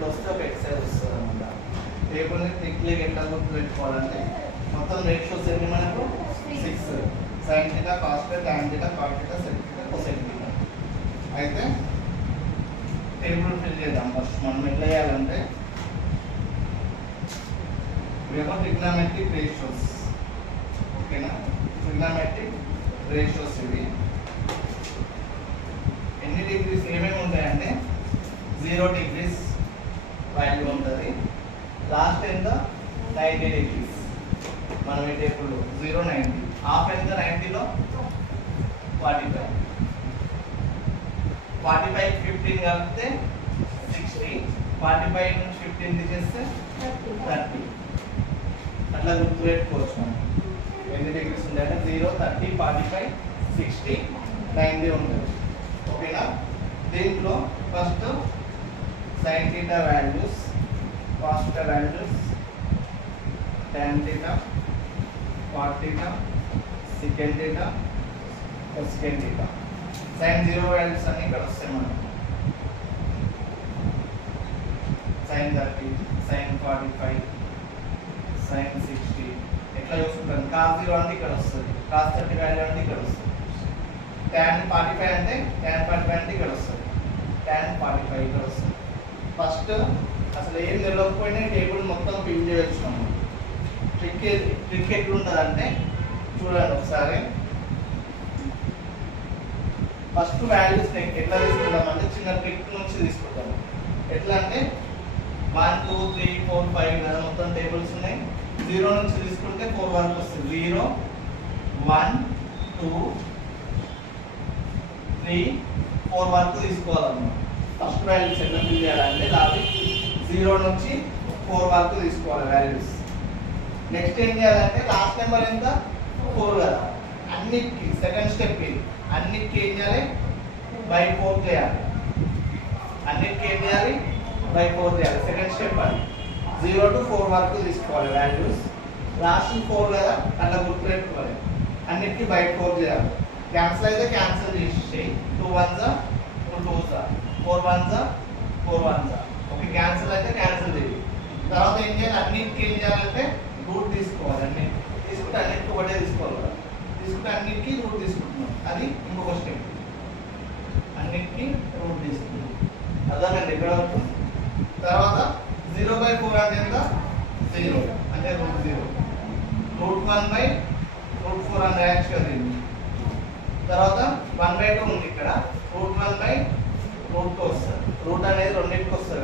Table వస్తే ఒక exercise వస్తుంది అనమాట. టేబుల్ని క్లిక్లీగా ఎట్లా గుర్తు పెట్టుకోవాలంటే మొత్తం రేషియోస్ ఎన్ని మనకు 6 sin θ cos θ tan θ cot θ sin θ cosec θ. అయితే టేబుల్ ఫిల్ చేద్దాం. ఫస్ట్ మనం ఎట్లా చేయాలంటే ట్రిగ్నోమెట్రిక్ రేషియోస్, ఓకేనా? ట్రిగ్నోమెట్రిక్ రేషియోస్ ఇవి ఎన్ని డిగ్రీస్ ఏమేమి ఉంటాయంటే 0 డిగ్రీస్ వాల్యూ ఉంటుంది. లాస్ట్ ఎంత 90 డిగ్రీస్. మనం ఈ టేబుల్ 0 90 హాఫ్ ఎంత 90లో 45 45 15 కలిపితే 60 45 నుంచి 15 తీసేస్తే 30. అట్లా గుర్తుపెట్టుకోవచ్చు మనం ఎన్ని డిగ్రీస్ ఉంటాయంటే 0 30 45 60 90 ఉంటుంది, ఓకేనా? దీంట్లో first sin θ values, cos θ values, tan θ, cot θ, secant θ, cosecant θ. sin 0 values అన్ని ఇక్కడ వస్తాయి మనం. sin 30, sin 45, sin 60 ఎట్లా చూసుకుంటాం. cos 0 అంటే ఇక్కడ వస్తుంది, cos 30 వాల్యూ అంటే ఇక్కడ వస్తుంది. tan 45 అంటే tan 45 అంటే ఇక్కడ వస్తుంది, tan 45 ఇక్కడ వస్తుంది. ఫస్ట్ అసలు ఏం తెలియకపోయినా టేబుల్ మొత్తం ఫిల్ చేయొచ్చు మనం. ట్రిక్ ఎట్లుంటుందంటే చూడండి ఒకసారి. ఫస్ట్ వాల్యూస్ ఎట్లా తీసుకుంటామంటే చిన్న ట్రిక్ నుంచి తీసుకుంటాం. ఎట్లా అంటే 1 2 3 4 5 కదా మొత్తం టేబుల్స్ ఉన్నాయి. 0 నుంచి తీసుకుంటే 4 వరకు వస్తుంది. 0 1 2 3 4 వరకు తీసుకోవాలన్నమాట. ఫస్ట్ వాల్యూస్ ఎట్లా ఫిల్ చేయాలంటే లాజిక్ 0 నుంచి 4 వరకు తీసుకోవాలి వాల్యూస్. నెక్స్ట్ ఏం చేయాలంటే లాస్ట్ నెంబర్ ఎంత 4 కదా, అన్నిటికి సెకండ్ స్టెప్ ఇది. అన్నిటికి ఏం చేయాలి బై 4 చేయాలి. అన్నిటికి ఏం చేయాలి బై 4 చేయాలి. సెకండ్ స్టెప్ అది 0 to 4 వరకు తీసుకోవాలి వాల్యూస్. లాస్ట్ 4 కదా అట్లా గుర్తుపెట్టుకోవాలి. అన్నిటికీ బై 4 చేయాలి. క్యాన్సిల్ అయితే క్యాన్సిల్ చేసేసి 2 1s 2 2s 4 1s 4 1s. Okay, cancel అయితే క్యాన్సిల్ చేయాలి. తర్వాత ఏం చేయాలి అన్నిటికీ ఏం చేయాలంటే రూట్ తీసుకోవాలి. అన్నిటికీ తీసుకుంటే అన్నిటికీ ఒకటే తీసుకోవాలి కదా. తీసుకుంటే అన్నిటికీ రూట్ తీసుకుంటున్నాం, అది ఇంకొక స్టెప్. అన్నిటికీ రూట్ తీసుకుంటున్నాం, అర్థమండి ఇక్కడ వరకు. తర్వాత 0/4 అంటే ఎంత 0 అంటే √0. √1/√4 అని రాయొచ్చు కదా. తర్వాత 1/2 ఉంది ఇక్కడ. √1/√2 వస్తుంది. రూట్ అనేది రెండింటికి వస్తుంది